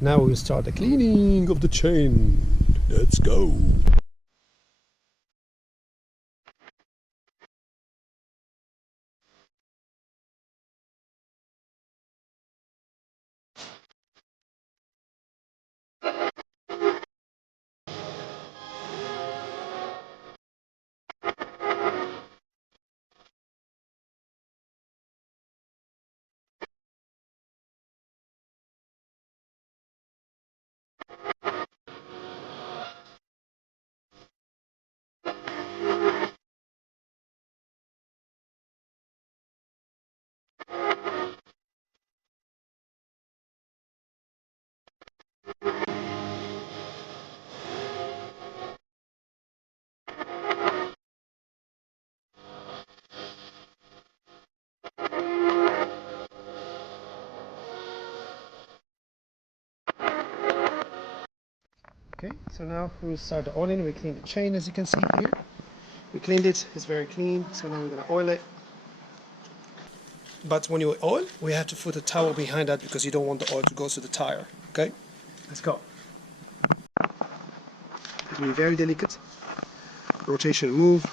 Now we'll start the cleaning of the chain. Let's go. Okay, so now we'll start the oiling. We clean the chain, as you can see here. We cleaned it, it's very clean, so now we're gonna oil it. But when you oil, we have to put a towel behind that because you don't want the oil to go to the tire. Okay, let's go. It's be very delicate. Rotation move.